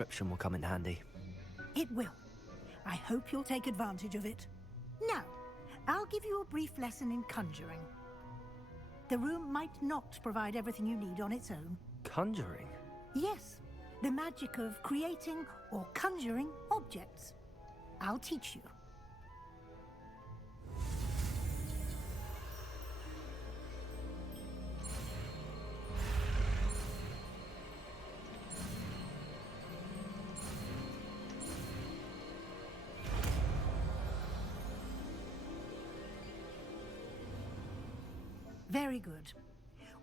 Description will come in handy. It will. I hope you'll take advantage of it. Now, I'll give you a brief lesson in conjuring. The room might not provide everything you need on its own. Conjuring? Yes, the magic of creating or conjuring objects. I'll teach you. Very good.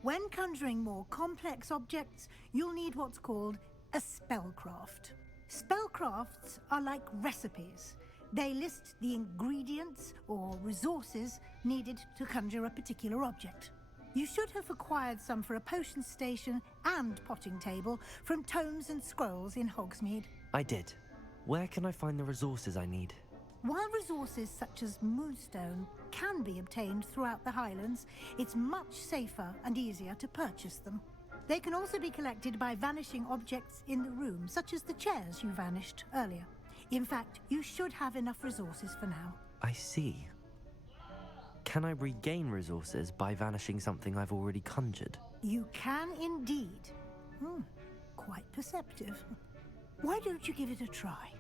When conjuring more complex objects, you'll need what's called a spellcraft. Spellcrafts are like recipes. They list the ingredients or resources needed to conjure a particular object. You should have acquired some for a potion station and potting table from tomes and scrolls in Hogsmeade. I did. Where can I find the resources I need? While resources such as moonstone can be obtained throughout the Highlands, it's much safer and easier to purchase them. They can also be collected by vanishing objects in the room, such as the chairs you vanished earlier. In fact, you should have enough resources for now. I see. Can I regain resources by vanishing something I've already conjured? You can indeed. Quite perceptive. Why don't you give it a try?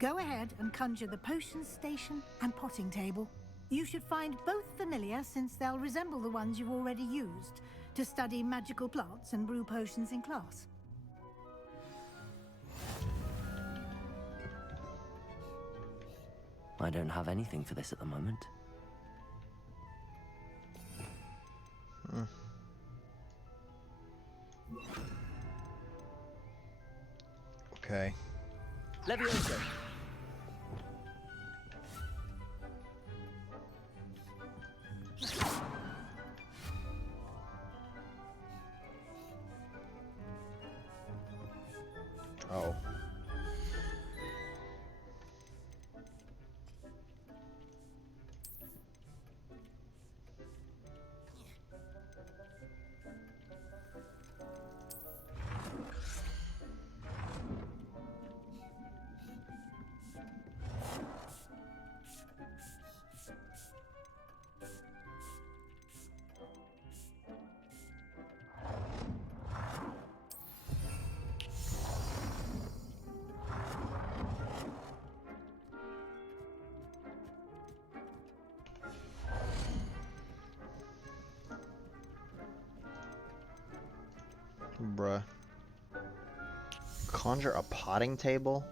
Go ahead and conjure the potion station and potting table. You should find both familiar, since they'll resemble the ones you've already used to study magical plants and brew potions in class. I don't have anything for this at the moment. Okay. Leviosa! Oh. Bruh. Conjure a potting table?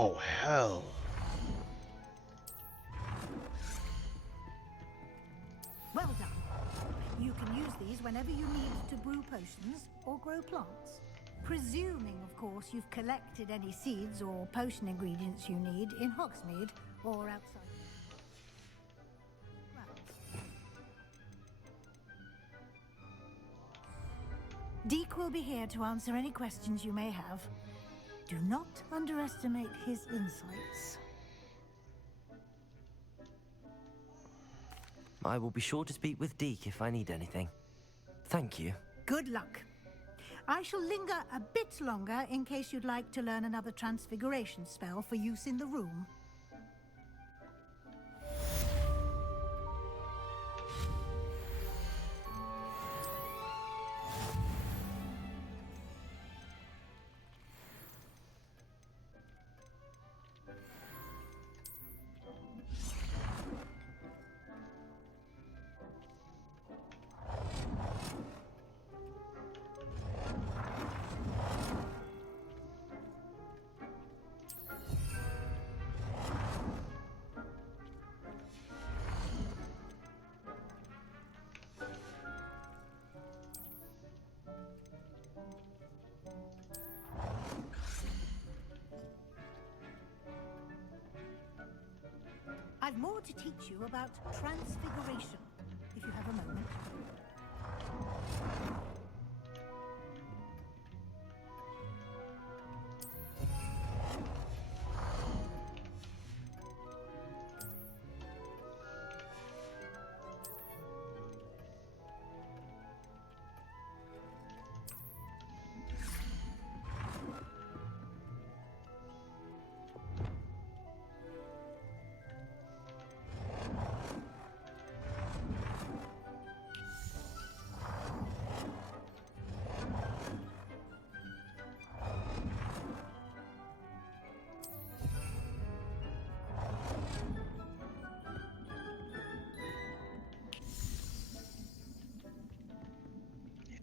Oh, hell. Well done. You can use these whenever you need to brew potions or grow plants. Presuming, of course, you've collected any seeds or potion ingredients you need in Hogsmeade or outside. Deke will be here to answer any questions you may have. Do not underestimate his insights. I will be sure to speak with Deke if I need anything. Thank you. Good luck. I shall linger a bit longer in case you'd like to learn another transfiguration spell for use in the room. more to teach you about transfiguration, if you have a moment.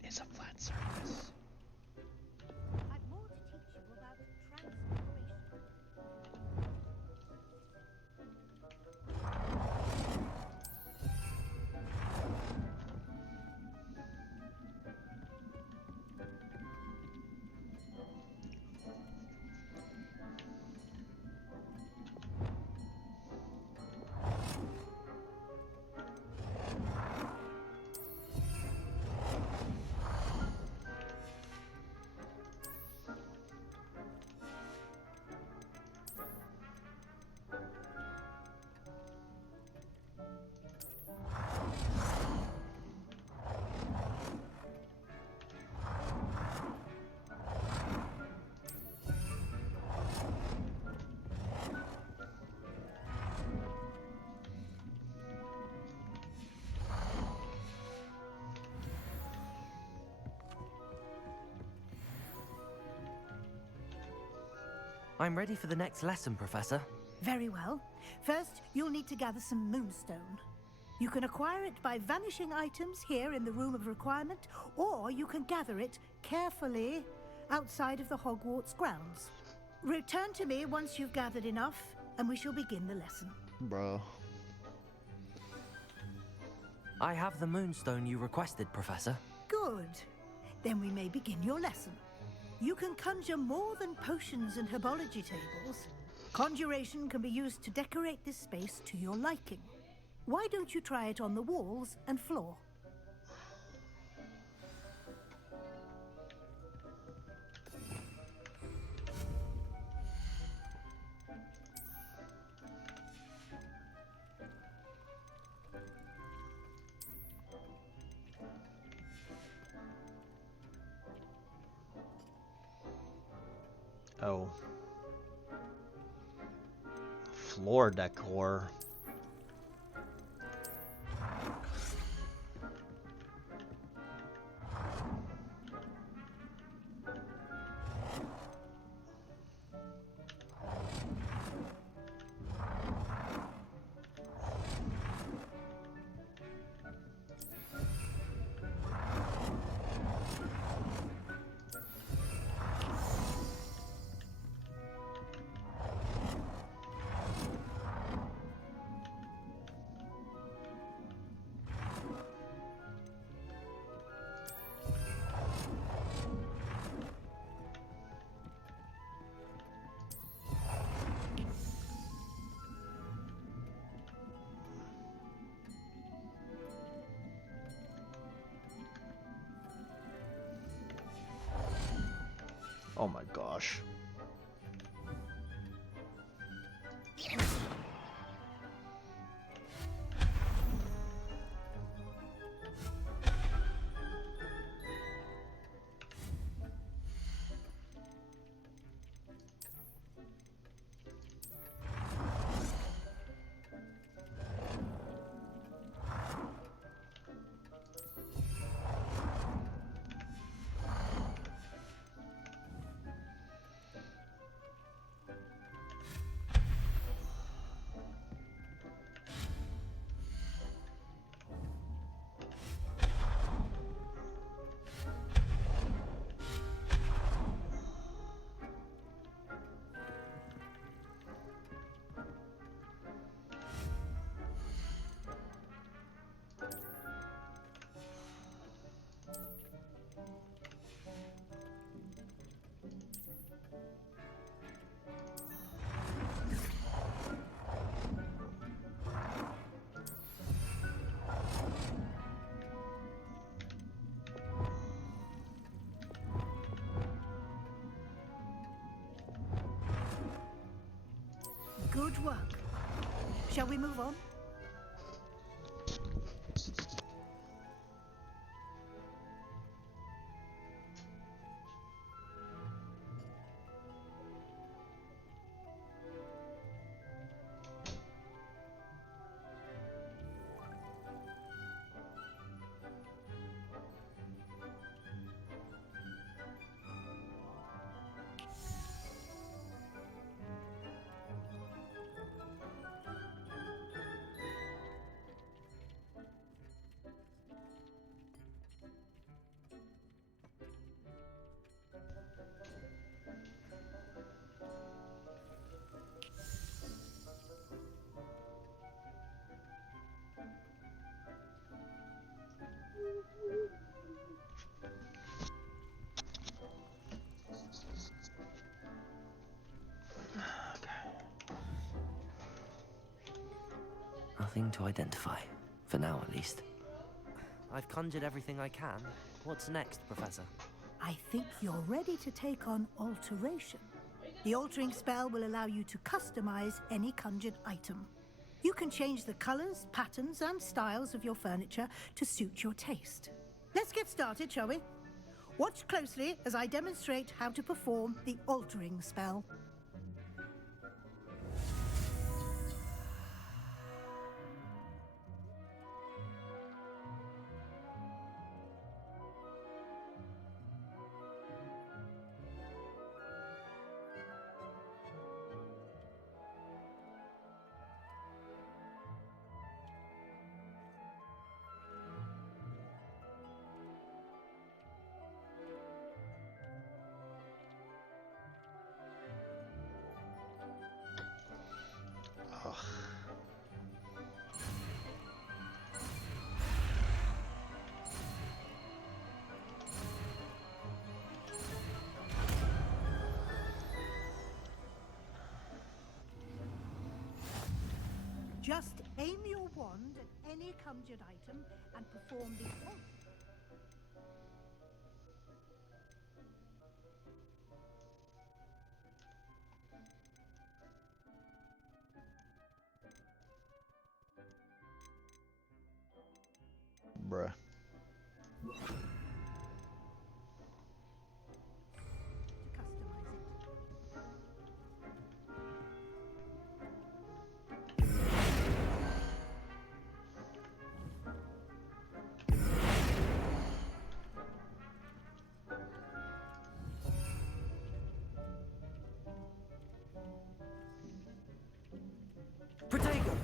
It is a flat surface. I've more to teach you about transfiguration. I'm ready for the next lesson, Professor. Very well. First, you'll need to gather some moonstone. You can acquire it by vanishing items here in the Room of Requirement, or you can gather it carefully outside of the Hogwarts grounds. Return to me once you've gathered enough, and we shall begin the lesson. Bro. I have the moonstone you requested, Professor. Good. Then we may begin your lesson. You can conjure more than potions and herbology tables. Conjuration can be used to decorate this space to your liking. Why don't you try it on the walls and floor? Oh. Floor decor. Good work. Shall we move on? Nothing to identify. For now, at least. I've conjured everything I can. What's next, Professor? I think you're ready to take on alteration. The altering spell will allow you to customize any conjured item. You can change the colors, patterns, and styles of your furniture to suit your taste. Let's get started, shall we? Watch closely as I demonstrate how to perform the altering spell. Ugh. Just aim your wand at any conjured item and perform the alt. Bruh. To customize it. Protego!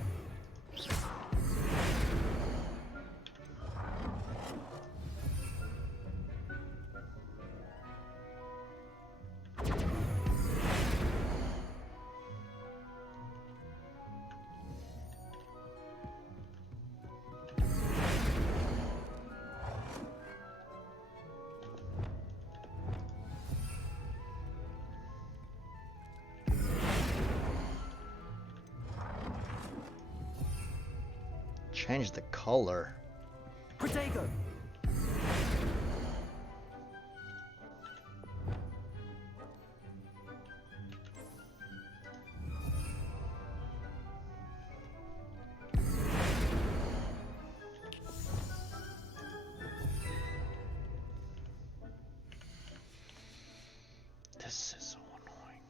Change the color. Protego! This is so annoying.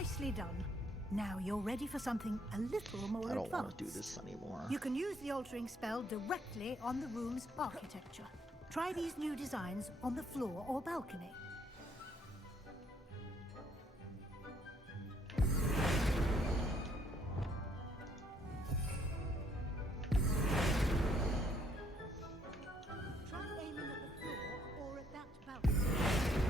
Nicely done. Now you're ready for something a little more I don't advanced. want to do this anymore. You can use the altering spell directly on the room's architecture. Try these new designs on the floor or balcony. Try aiming at the floor or at that balcony. Altering spell.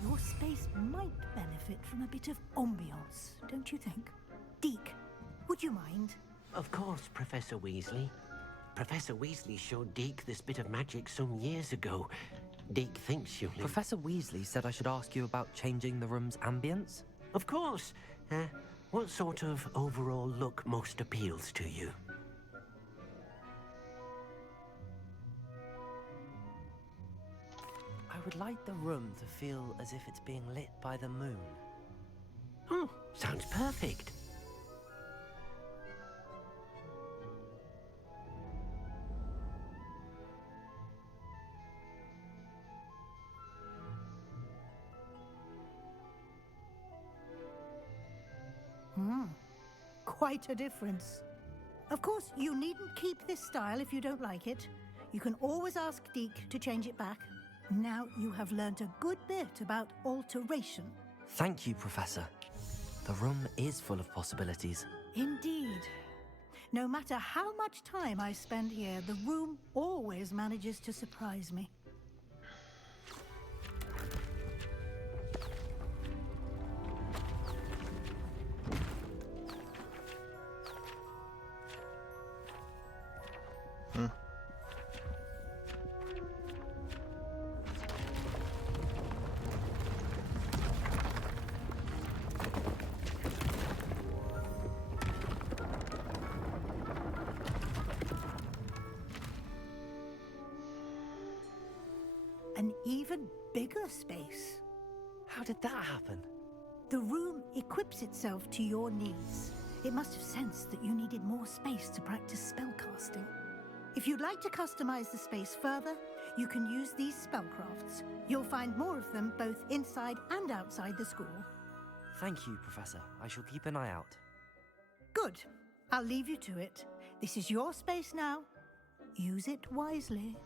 Your space might benefit from a bit of ambiance, don't you think? Deke, would you mind? Of course, Professor Weasley. Professor Weasley showed Deke this bit of magic some years ago. Deke thinks you'll... Professor Weasley said I should ask you about changing the room's ambience. Of course. What sort of overall look most appeals to you? I would like the room to feel as if it's being lit by the moon. Oh, sounds perfect. Quite a difference. Of course, you needn't keep this style if you don't like it. You can always ask Deke to change it back. Now you have learnt a good bit about alteration. Thank you, Professor. The room is full of possibilities. Indeed. No matter how much time I spend here, the room always manages to surprise me. An even bigger space. How did that happen? The room equips itself to your needs. It must have sensed that you needed more space to practice spellcasting. If you'd like to customize the space further, you can use these spellcrafts. You'll find more of them both inside and outside the school. Thank you, Professor. I shall keep an eye out. Good. I'll leave you to it. This is your space now. Use it wisely.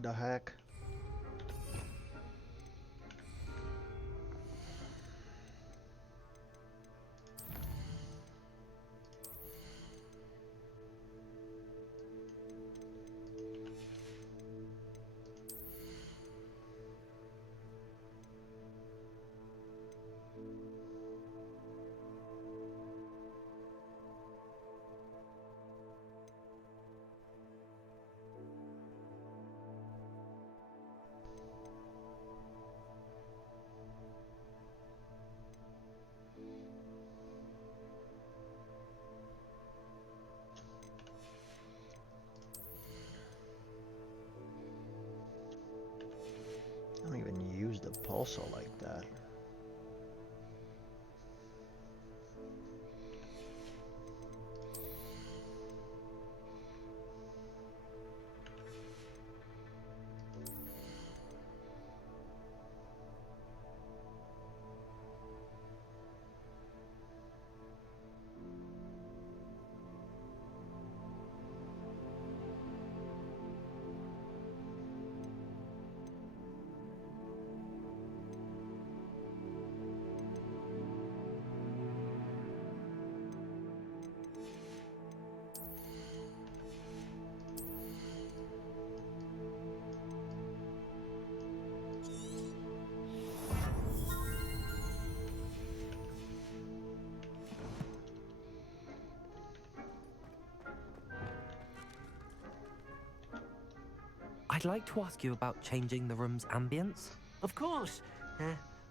The heck? I don't even use the pulsar like that. I'd like to ask you about changing the room's ambience. Of course.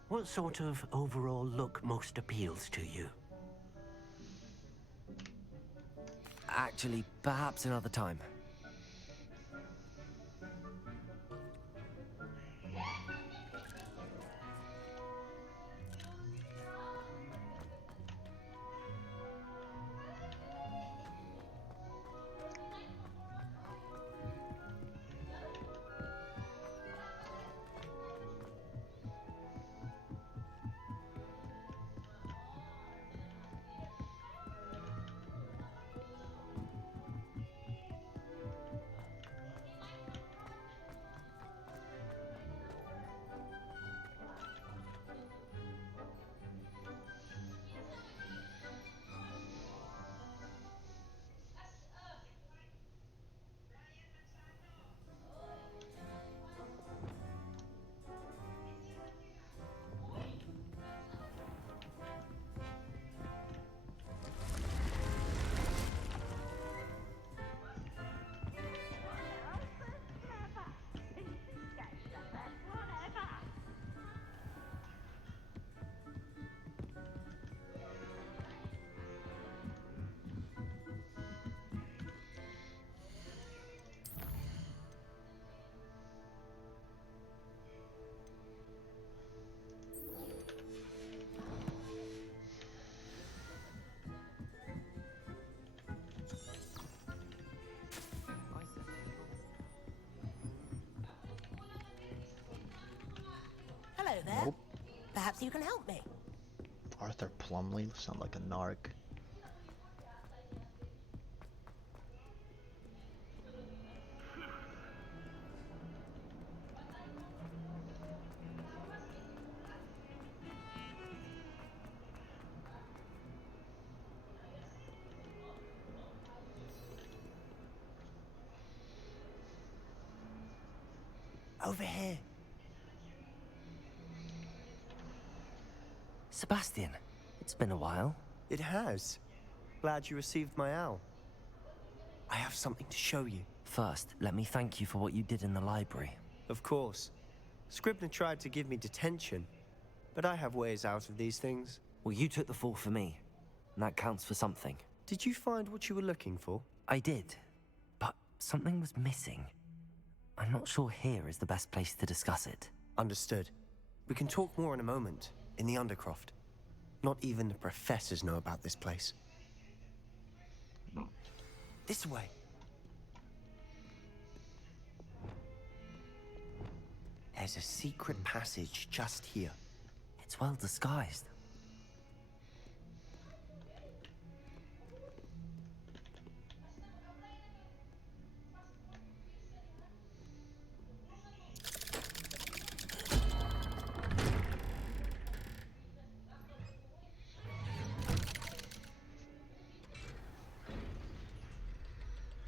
What sort of overall look most appeals to you? Actually, perhaps another time. Hello there. Nope. Perhaps you can help me. Arthur Plumley sound like a narc. Over here. Sebastian, it's been a while. It has. Glad you received my owl. I have something to show you. First, let me thank you for what you did in the library. Of course. Scribner tried to give me detention, but I have ways out of these things. Well, you took the fall for me, and that counts for something. Did you find what you were looking for? I did, but something was missing. I'm not sure here is the best place to discuss it. Understood. We can talk more in a moment, in the Undercroft. Not even the professors know about this place. This way. There's a secret passage just here. It's well disguised.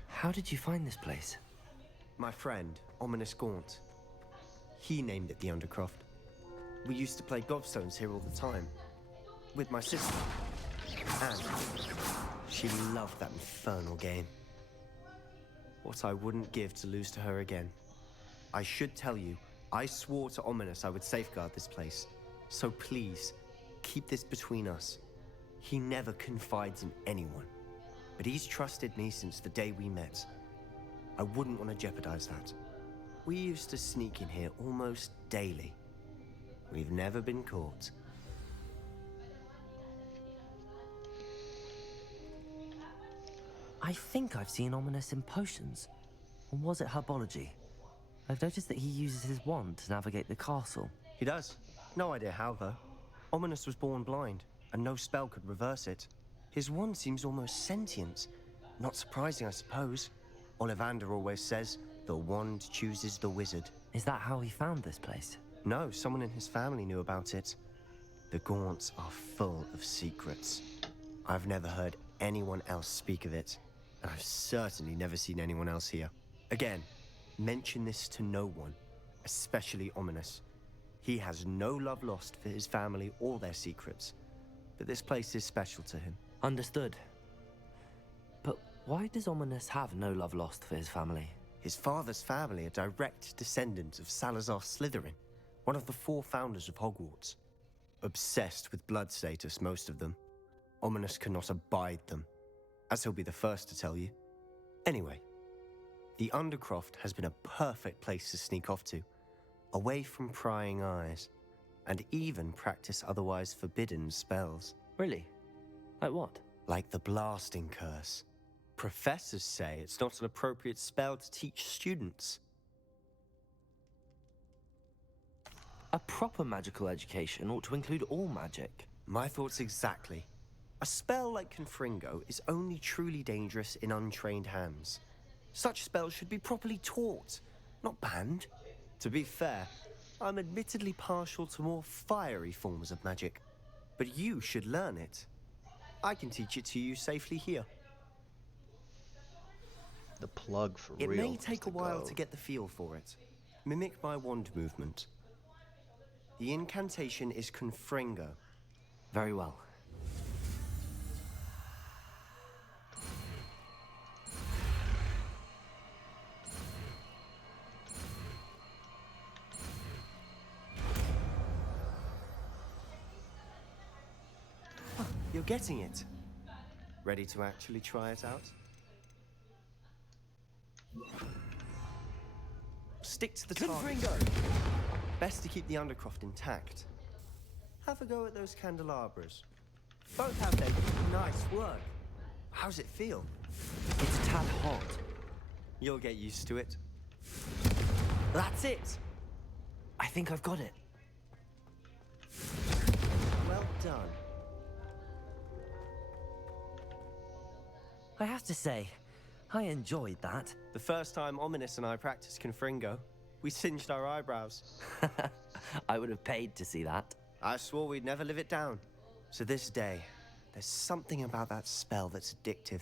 How did you find this place? My friend, Ominous Gaunt. He named it the Undercroft. We used to play gobstones here all the time. With my sister. And she loved that infernal game. What I wouldn't give to lose to her again. I should tell you, I swore to Ominous I would safeguard this place. So please, keep this between us. He never confides in anyone. But he's trusted me since the day we met. I wouldn't want to jeopardize that. We used to sneak in here almost daily. We've never been caught. I think I've seen Ominous in potions. Or was it herbology? I've noticed that he uses his wand to navigate the castle. He does. No idea how, though. Ominous was born blind, and no spell could reverse it. His wand seems almost sentient. Not surprising, I suppose. Ollivander always says, the wand chooses the wizard. Is that how he found this place? No, someone in his family knew about it. The Gaunts are full of secrets. I've never heard anyone else speak of it, and I've certainly never seen anyone else here. Again, mention this to no one, especially Ominous. He has no love lost for his family or their secrets, but this place is special to him. Understood. But why does Ominous have no love lost for his family? His father's family are direct descendants of Salazar Slytherin, one of the 4 founders of Hogwarts. Obsessed with blood status, most of them. Ominous cannot abide them, as he'll be the first to tell you. Anyway, the Undercroft has been a perfect place to sneak off to, away from prying eyes, and even practice otherwise forbidden spells. Really? Like what? Like the blasting curse. Professors say it's not an appropriate spell to teach students. A proper magical education ought to include all magic. My thoughts exactly. A spell like Confringo is only truly dangerous in untrained hands. Such spells should be properly taught, not banned. To be fair, I'm admittedly partial to more fiery forms of magic, but you should learn it. I can teach it to you safely here. The plug for It real. may take a while to get the feel for it. Mimic my wand movement. The incantation is Confringo. Very well. You're getting it. Ready to actually try it out? Stick to the target. Best to keep the Undercroft intact. Have a go at those candelabras. Both have their nice work. How's it feel? It's a tad hot. You'll get used to it. That's it! I think I've got it. Well done. I have to say, I enjoyed that. The first time Ominous and I practiced Confringo, we singed our eyebrows. I would have paid to see that. I swore we'd never live it down. So this day, there's something about that spell that's addictive.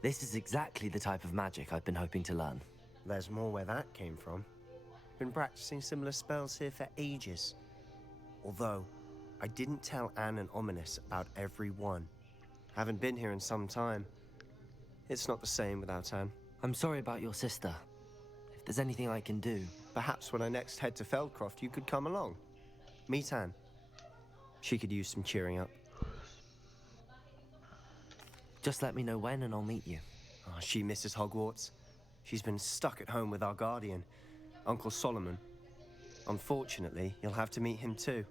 This is exactly the type of magic I've been hoping to learn. There's more where that came from. Been practicing similar spells here for ages. Although, I didn't tell Anne and Ominous about every one. Haven't been here in some time. It's not the same without Anne. I'm sorry about your sister. If there's anything I can do... Perhaps when I next head to Feldcroft, you could come along. Meet Anne. She could use some cheering up. Just let me know when and I'll meet you. Oh, she misses Hogwarts. She's been stuck at home with our guardian, Uncle Solomon. Unfortunately, you'll have to meet him too.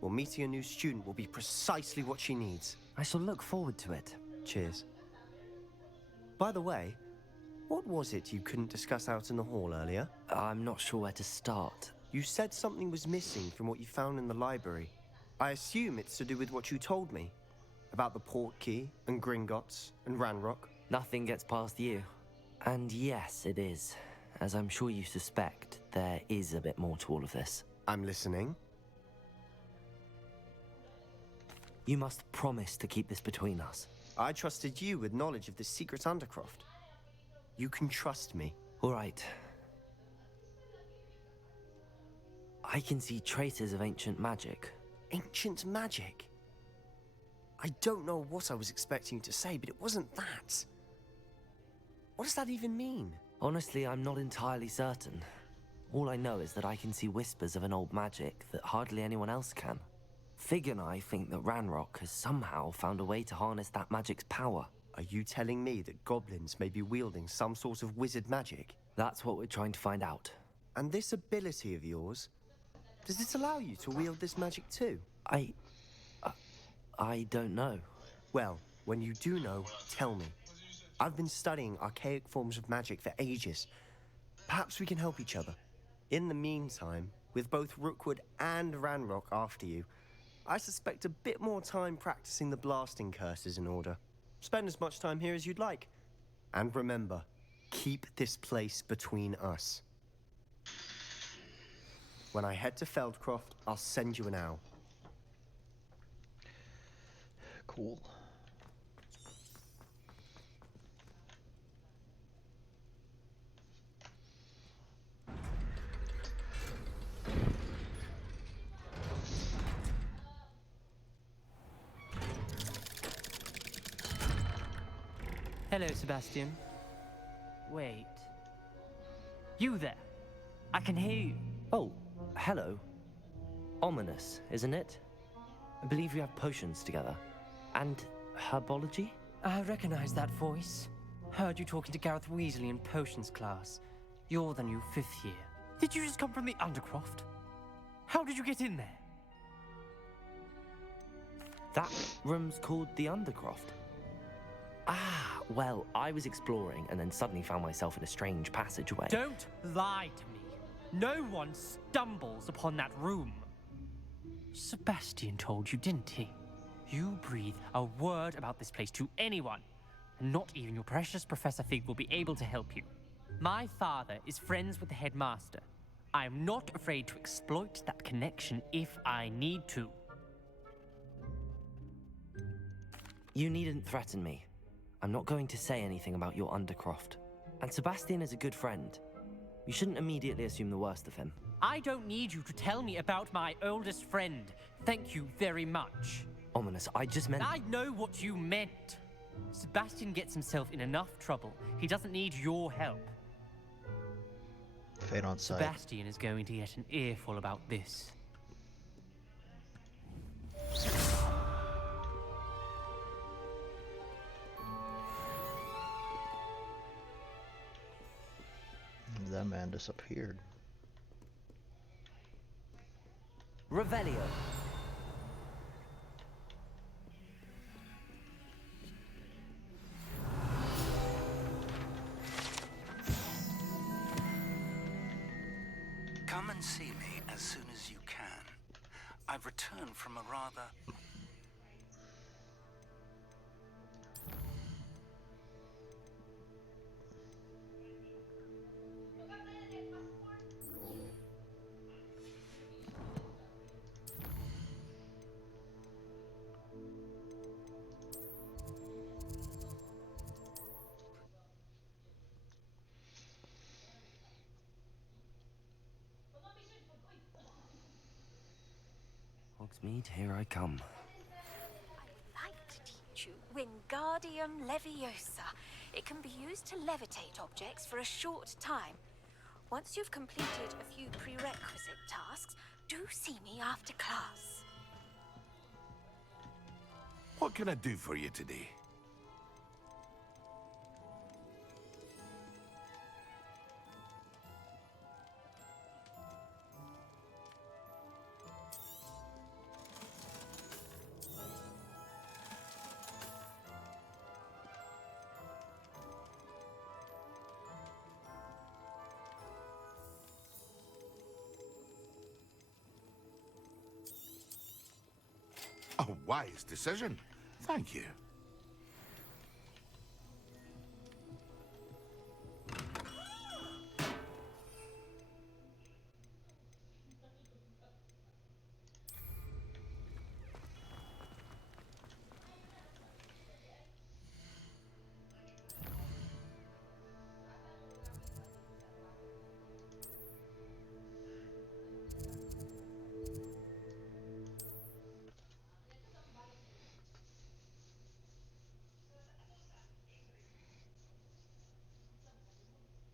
Well, meeting a new student will be precisely what she needs. I shall look forward to it. Cheers. By the way, what was it you couldn't discuss out in the hall earlier? I'm not sure where to start. You said something was missing from what you found in the library. I assume it's to do with what you told me. About the Portkey, and Gringotts, and Ranrock. Nothing gets past you. And yes, it is. As I'm sure you suspect, there is a bit more to all of this. I'm listening. You must promise to keep this between us. I trusted you with knowledge of the secret Undercroft. You can trust me. All right. I can see traces of ancient magic. Ancient magic? I don't know what I was expecting you to say, but it wasn't that. What does that even mean? Honestly, I'm not entirely certain. All I know is that I can see whispers of an old magic that hardly anyone else can. Fig and I think that Ranrock has somehow found a way to harness that magic's power. Are you telling me that goblins may be wielding some sort of wizard magic? That's what we're trying to find out. And this ability of yours, does it allow you to wield this magic too? I don't know. Well, when you do know, tell me. I've been studying archaic forms of magic for ages. Perhaps we can help each other. In the meantime, with both Rookwood and Ranrock after you, I suspect a bit more time practicing the blasting curse is in order. Spend as much time here as you'd like. And remember, keep this place between us. When I head to Feldcroft, I'll send you an owl. Cool. Hello, Sebastian. Wait. You there? I can hear you. Oh, hello. Ominous, isn't it? I believe we have potions together. And herbology? I recognize that voice. Heard you talking to Gareth Weasley in potions class. You're the new 5th year. Did you just come from the Undercroft? How did you get in there? That room's called the Undercroft. Ah, well, I was exploring and then suddenly found myself in a strange passageway. Don't lie to me. No one stumbles upon that room. Sebastian told you, didn't he? You breathe a word about this place to anyone, and not even your precious Professor Fig will be able to help you. My father is friends with the headmaster. I am not afraid to exploit that connection if I need to. You needn't threaten me. I'm not going to say anything about your Undercroft. And Sebastian is a good friend. You shouldn't immediately assume the worst of him. I don't need you to tell me about my oldest friend. Thank you very much. Ominous, I just meant... I know what you meant. Sebastian gets himself in enough trouble. He doesn't need your help. Fate on sight. Sebastian is going to get an earful about this. That man disappeared. Revelio. Come and see me as soon as you can. I've returned from a rather... Hogsmeade, here I come. I'd like to teach you Wingardium Leviosa. It can be used to levitate objects for a short time. Once you've completed a few prerequisite tasks, do see me after class. What can I do for you today? A wise decision. Thank you.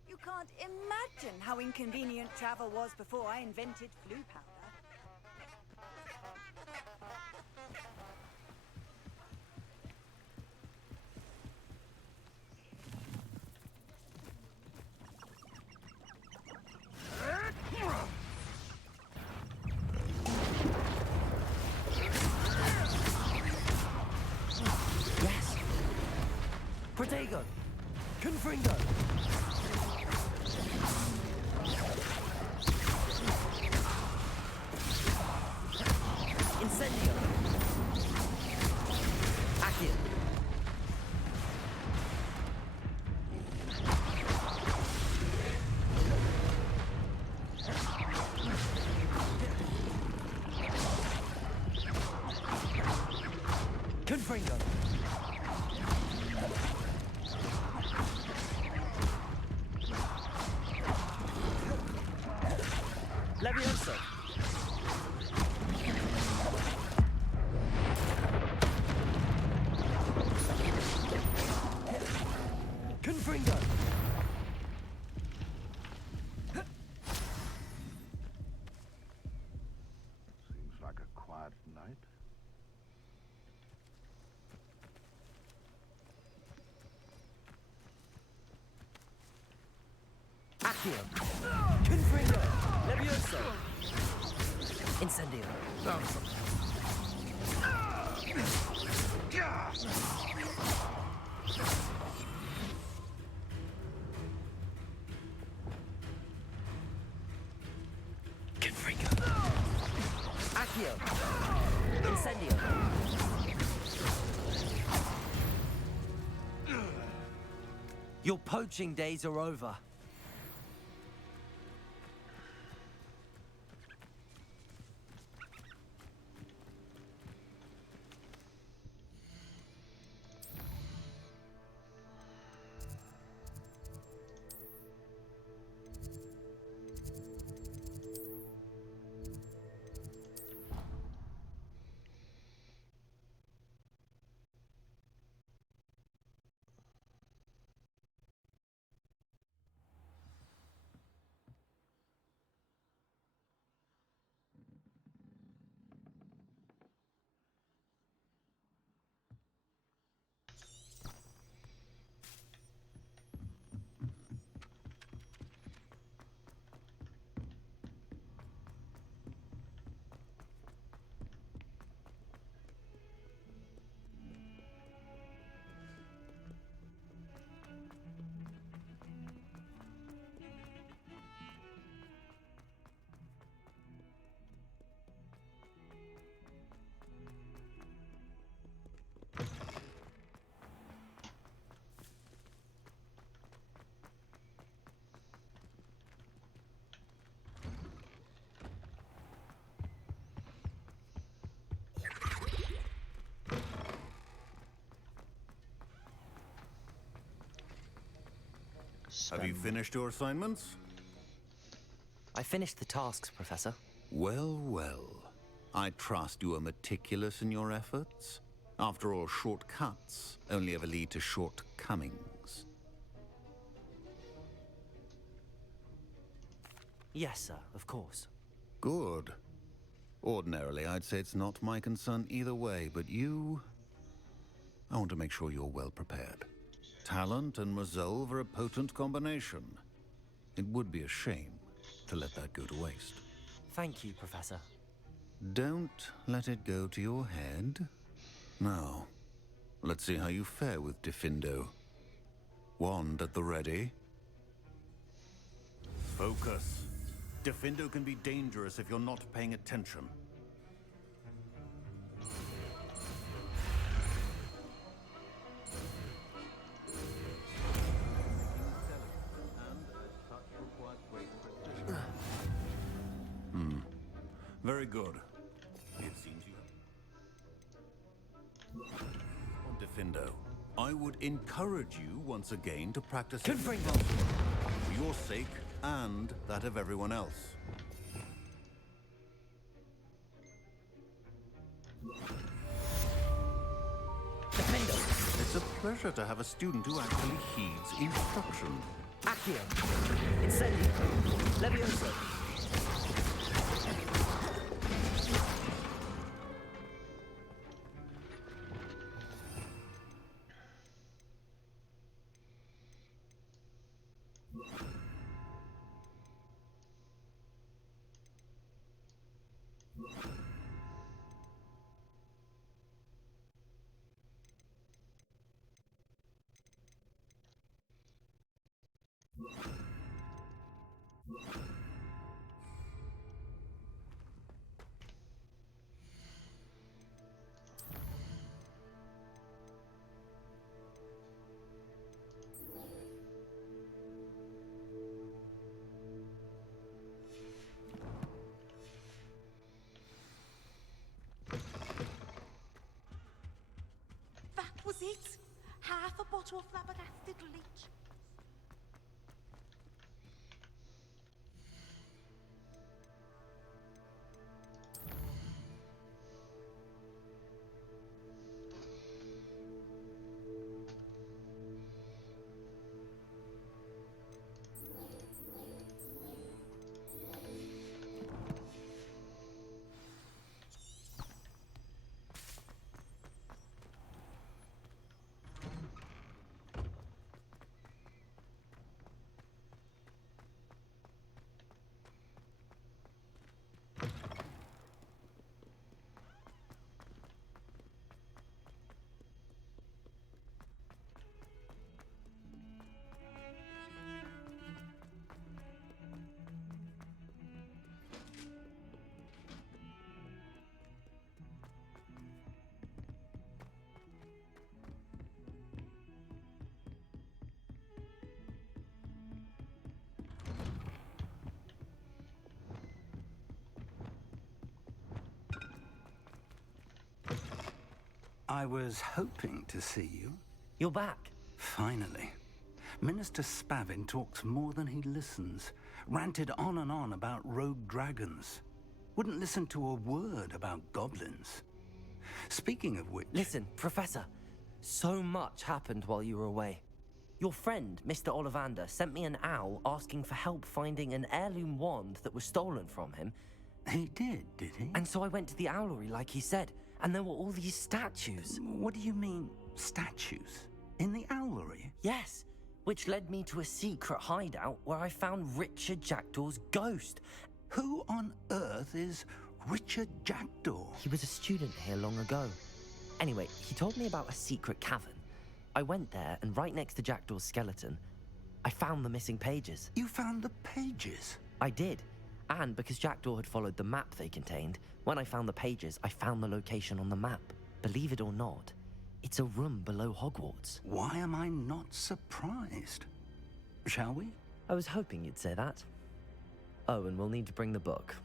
You can't imagine how inconvenient travel was before I invented flu powder. Yes! Protego! Confringo! Incendio! Accio! Confringo! Leviosa! Accio. Confringo. Levioso. Incendio. Confringo. Accio. Incendio. Your poaching days are over. Have you finished your assignments? I finished the tasks, Professor. Well, well. I trust you are meticulous in your efforts. After all, shortcuts only ever lead to shortcomings. Yes, sir, of course. Good. Ordinarily, I'd say it's not my concern either way, but you... I want to make sure you're well prepared. Talent and resolve are a potent combination. It would be a shame to let that go to waste. Thank you, Professor. Don't let it go to your head. Now, let's see how you fare with Diffindo. Wand at the ready. Focus. Diffindo can be dangerous if you're not paying attention. Very good. It seems you... On Diffindo, I would encourage you once again to practice... Confringo! For your sake and that of everyone else. Defendo! It's a pleasure to have a student who actually heeds instruction. Accio. Incendio. Levioso. That was it. Half a bottle of flabbergasted leech. I was hoping to see you. You're back. Finally. Minister Spavin talks more than he listens. Ranted on and on about rogue dragons. Wouldn't listen to a word about goblins. Speaking of which... Listen, Professor. So much happened while you were away. Your friend, Mr. Ollivander, sent me an owl asking for help finding an heirloom wand that was stolen from him. He did he? And so I went to the owlery like he said, and there were all these statues. What do you mean, statues? In the owlery? Yes, which led me to a secret hideout where I found Richard Jackdaw's ghost. Who on earth is Richard Jackdaw? He was a student here long ago. Anyway, he told me about a secret cavern. I went there, and right next to Jackdaw's skeleton, I found the missing pages. You found the pages? I did. And because Jackdaw had followed the map they contained, when I found the pages, I found the location on the map. Believe it or not, it's a room below Hogwarts. Why am I not surprised? Shall we? I was hoping you'd say that. Oh, and we'll need to bring the book.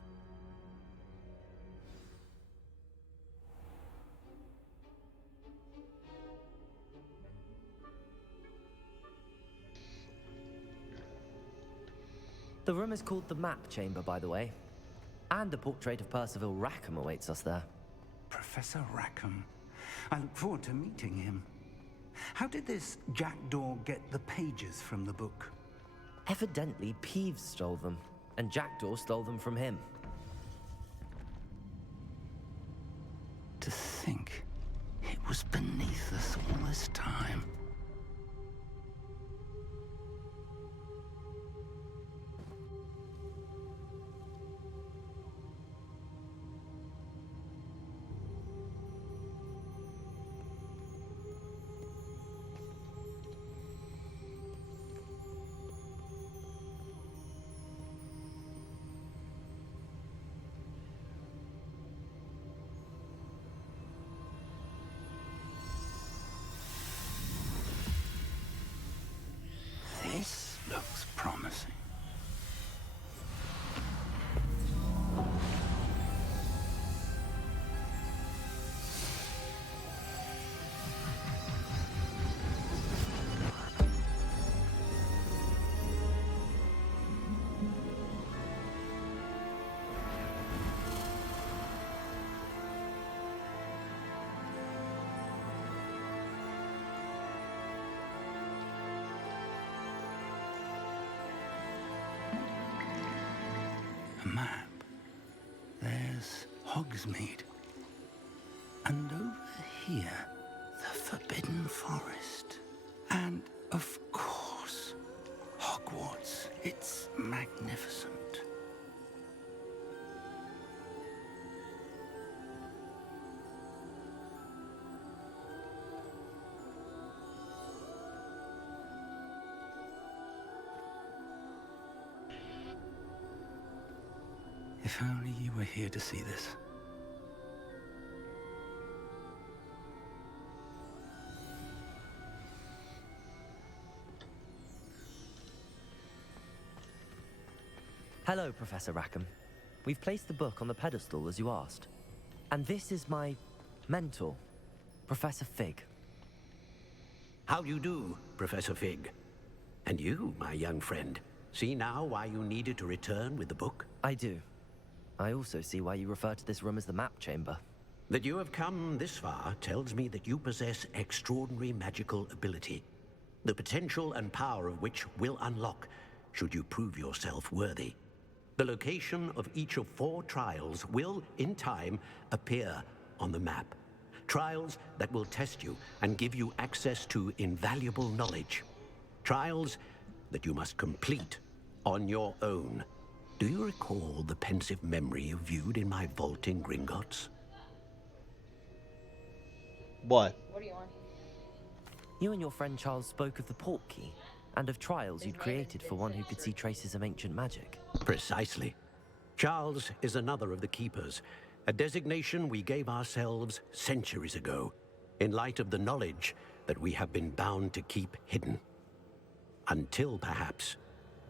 The room is called the Map Chamber, by the way. And a portrait of Percival Rackham awaits us there. Professor Rackham. I look forward to meeting him. How did this Jackdaw get the pages from the book? Evidently, Peeves stole them, and Jackdaw stole them from him. To think it was beneath us all this time. This looks promising. A map. There's Hogsmeade. And over here, the Forbidden Forest. And, of course, Hogwarts. It's magnificent. If only you were here to see this. Hello, Professor Rackham. We've placed the book on the pedestal as you asked. And this is my mentor, Professor Fig. How do you do, Professor Fig? And you, my young friend, see now why you needed to return with the book? I do. I also see why you refer to this room as the Map Chamber. That you have come this far tells me that you possess extraordinary magical ability, the potential and power of which will unlock should you prove yourself worthy. The location of each of 4 trials will, in time, appear on the map. Trials that will test you and give you access to invaluable knowledge. Trials that you must complete on your own. Do you recall the pensive memory you viewed in my vault in Gringotts? What? What do you want? You and your friend Charles spoke of the portkey and of trials you'd created for one who could see traces of ancient magic. Precisely. Charles is another of the Keepers, a designation we gave ourselves centuries ago, in light of the knowledge that we have been bound to keep hidden. Until perhaps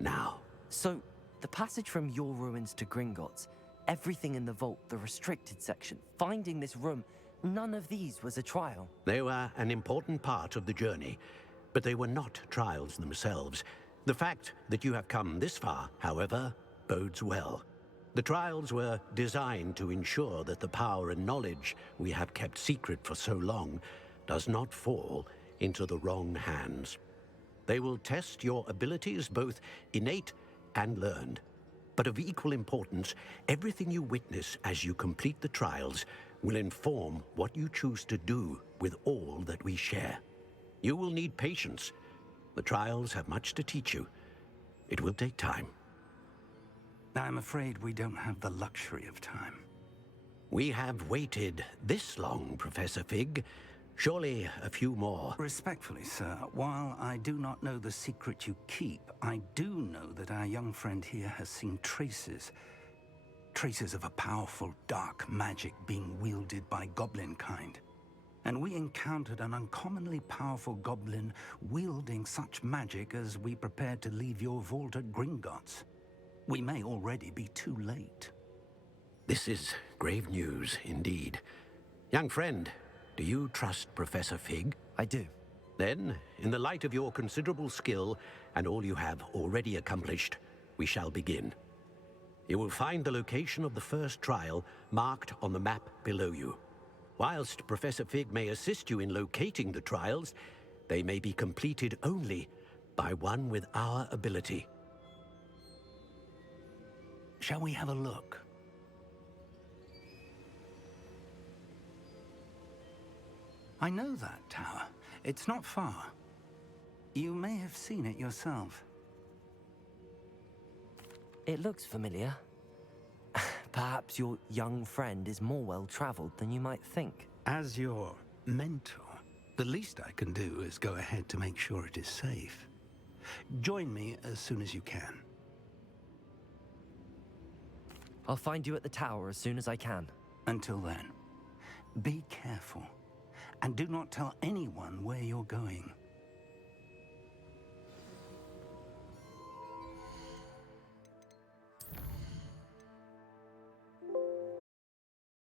now. So, the passage from your ruins to Gringotts, everything in the vault, the restricted section, finding this room, none of these was a trial. They were an important part of the journey, but they were not trials themselves. The fact that you have come this far, however, bodes well. The trials were designed to ensure that the power and knowledge we have kept secret for so long does not fall into the wrong hands. They will test your abilities, both innate and learned. But of equal importance, everything you witness as you complete the trials will inform what you choose to do with all that we share. You will need patience. The trials have much to teach you. It will take time. I'm afraid we don't have the luxury of time. We have waited this long, Professor Fig. Surely a few more. Respectfully, sir, while I do not know the secret you keep, I do know that our young friend here has seen traces of a powerful dark magic being wielded by goblin kind. And we encountered an uncommonly powerful goblin wielding such magic as we prepared to leave your vault at Gringotts. We may already be too late. This is grave news indeed. Young friend, do you trust Professor Fig? I do. Then, in the light of your considerable skill and all you have already accomplished, we shall begin. You will find the location of the first trial marked on the map below you. Whilst Professor Fig may assist you in locating the trials, they may be completed only by one with our ability. Shall we have a look? I know that tower. It's not far. You may have seen it yourself. It looks familiar. Perhaps your young friend is more well-traveled than you might think. As your mentor, the least I can do is go ahead to make sure it is safe. Join me as soon as you can. I'll find you at the tower as soon as I can. Until then, be careful. And do not tell anyone where you're going.